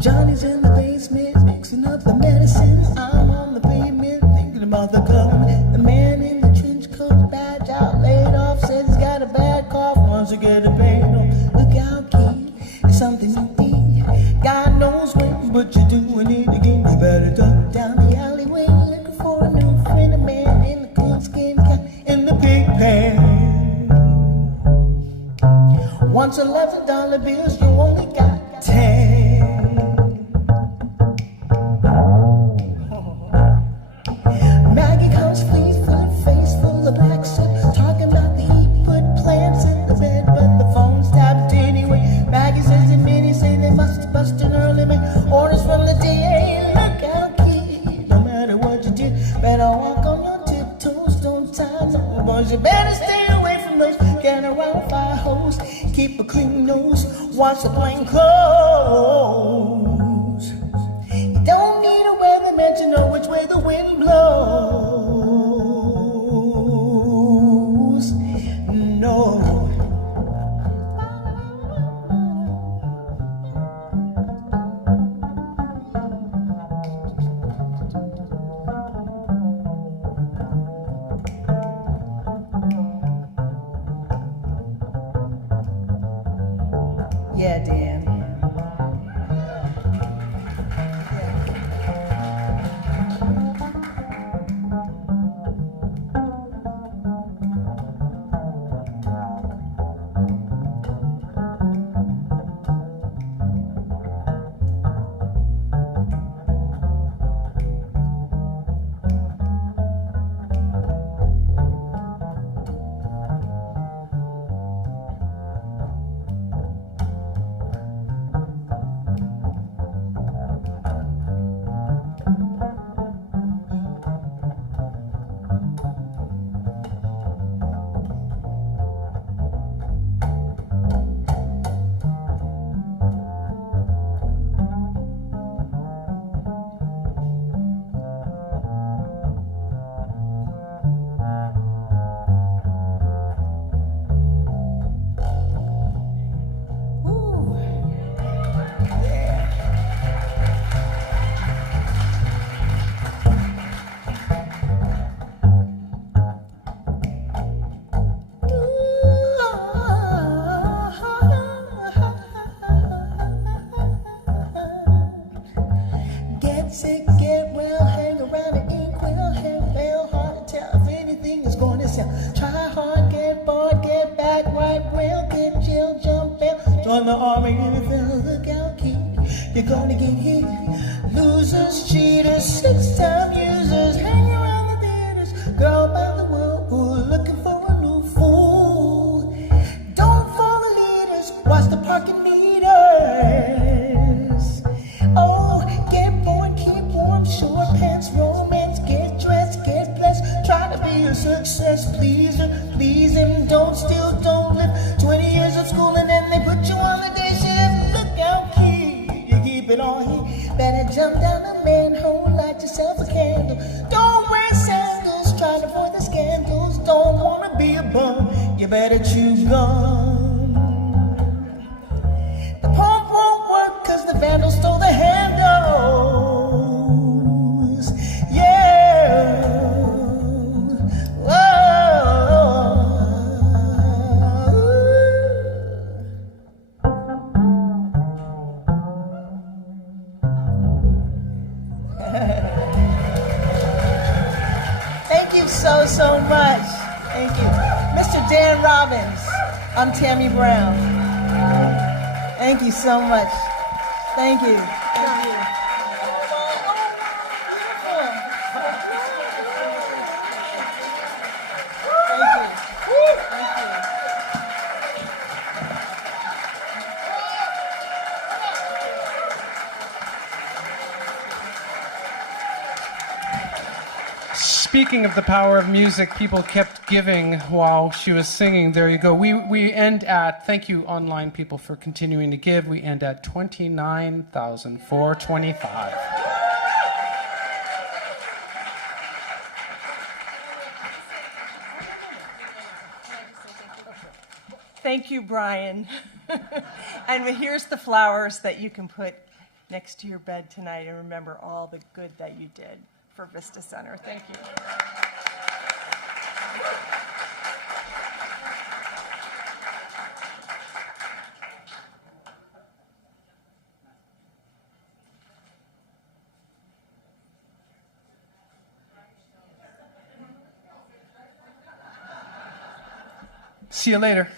Johnny's in the basement mixing up the medicine. I'm on the pavement thinking about the government. The man in the trench coat, badge out, laid off, says he's got a bad cough, wants to get it paid off. Look out, kid, it's something you need. God knows when, but you're doing it again. You better duck down the alleyway, looking for a new friend, a man in the coonskin cap in the pig pen. Once $11 bills, you only got 10. Maggie comes fleet-footed, face full of black soot, talking about the heat, put plants in the bed, but the phone's tapped anyway. Maggie says that many say they must bust an early man. Orders from the DA, look out, kid, no matter what you do, better walk on your tiptoes, don't tie no boys. You better stay away from those get around fire hose. Keep a clean nose, watch the plain clothes. You don't need a weatherman to know which way the wind blows. No. Yeah, Dan. Sick, get well, hang around and eat well, hang well, hard to tell if anything is going to sell. Try hard, get bored, get back right well, get chill, jump bail, join the army in the field, look out, kid, you're gonna get hit. Losers, cheaters, six-time users, hang around the theaters, girl by the whirlpool, looking for a new fool. Don't follow leaders, watch the parking meters. Oh, get bored, keep warm, short pants, romance, get dressed, get blessed. Try to be a success, please him, don't steal, don't live. 20 years of school and then they put you on the day shift. Look out, kid, you keep it on here. Better jump down the manhole, light yourself a candle. Don't wear sandals, better you gone. The pump won't work 'cause the vandal stole the handles. Yeah. Thank you so much. Thank you. Mr. Dan Robbins, I'm Tammi Brown. Thank you so much. Thank you. Thank you. Speaking of the power of music, people kept giving while she was singing. There you go. We end at, thank you online people for continuing to give. We end at $29,425. Thank you, Brian. And here's the flowers that you can put next to your bed tonight and remember all the good that you did for Vista Center. Thank you. See you later.